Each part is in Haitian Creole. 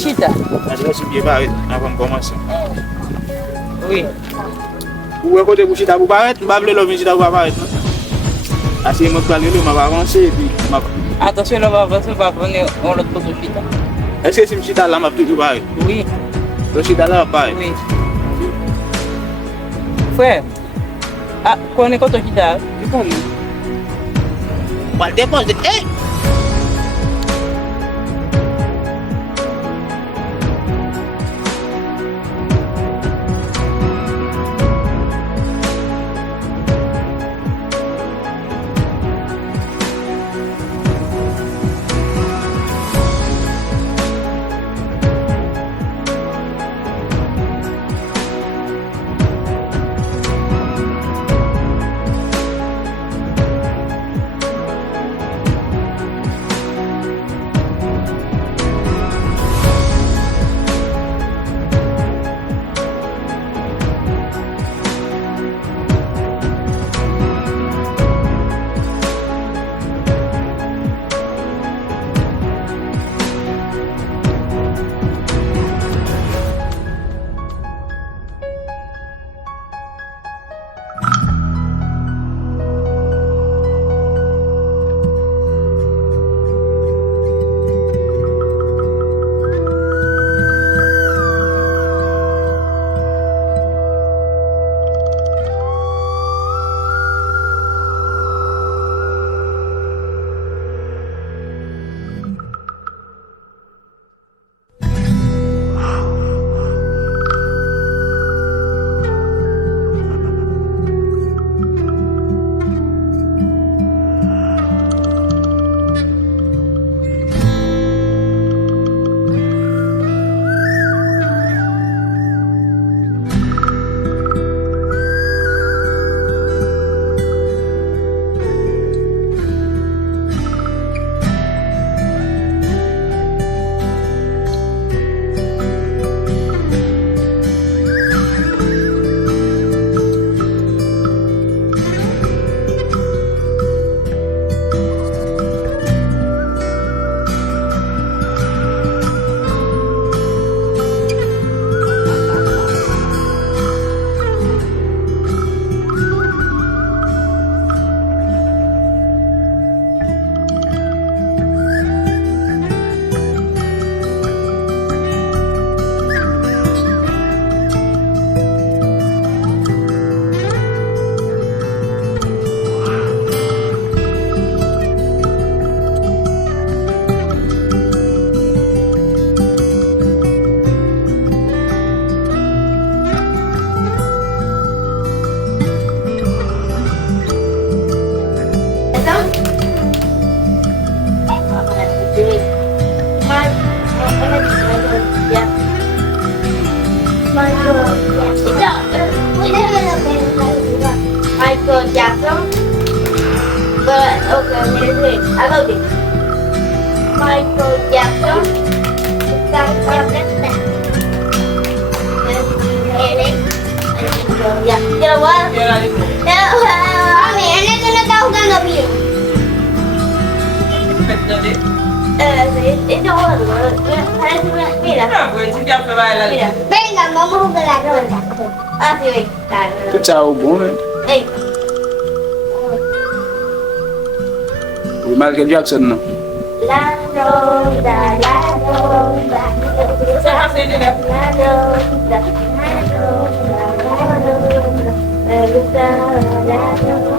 Chita. Ada si biye baret avant commencer. Oui. Ou côté pour chita pour baret, m'pa vle lo vin chita pour baret. Asi mo parler le m'a avancer et puis m'a Attention, là, on va venir on l'autre côté chita. Est-ce que si chita là m'a toujours baret? Oui. Le chita là baret. Oui. Frère. Ah, qu'on est contre chita. Tu connais? Pas dépense de Michael Jackson. But okay, wait. I love it. Michael Jackson. Ya, ya buat. Kaya rin mo. Mami, ano ito na tawag ng gabi? Pwede din. Ito ko. Mira. Ah, pwede sige ang pabala. Mira. Venga, vamos a jugar a la ronda. Ah, sí, ven. Ito tao bom, eh. Ey. Michael Jackson, no? La ronda, la ronda. Sa kasi nila. La ronda, la ronda, la ronda. Me gusta la ronda.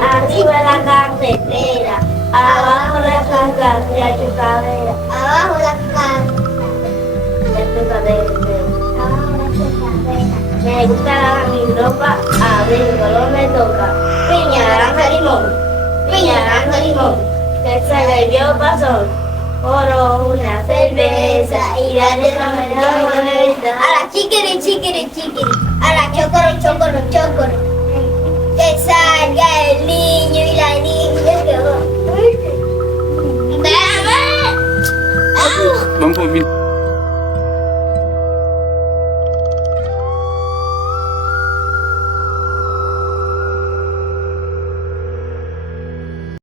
Arriba la carretera, abajo la casa de tu cadera. Abajo la casa de tu cadera. Me gusta mi ropa, abrigo no me toca. Piña, naranja, limón. Piña, naranja, limón. Que se le dio pasón. Oro una cerveza y la de la mejor. A la chiquiri, chiquiri, chiquiri. A la chocoro, chocoro, chocoro. Que salga el niño y la niña que va. ¡Dame! Vamos por mí.